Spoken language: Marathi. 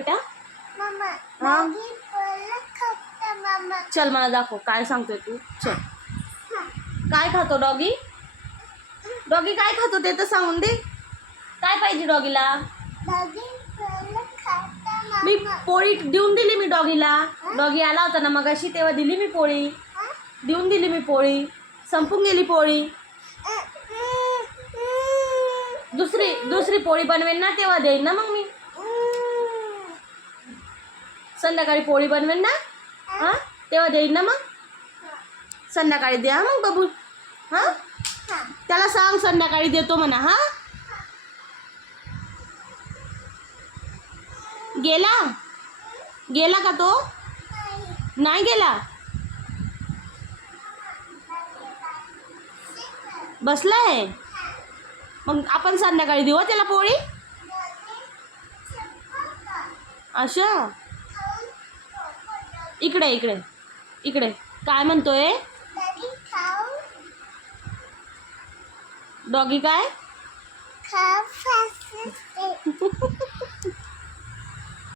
बेटा? हा चल मला दाखव काय सांगतोय तू. चल काय खातो डॉगी? डॉगी काय खातो ते तर सांगून दे. काय पाहिजे डॉगीला? मी पोळी देऊन दिली मी डॉगीला. डॉगी आला होता ना मगाशी तेव्हा दिली मी पोळी. देऊन दिली मी पोळी. संपून गेली पोळी. दुसरी पोळी बनवेल ना तेव्हा देईन ना मग मी. संध्याकाळी पोळी बनवेल ना हा तेव्हा देईन ना मग. संध्याकाळी द्या मग बबू. हा त्याला सांग संध्याकाळी देतो म्हणा. हा गेला का तो? नाही गेला. बसलाय. मग आपण संध्याकाळी देऊ त्याला पोळी. अच्छा इकडे इकडे इकडे काय म्हणतोय डॉगी? काय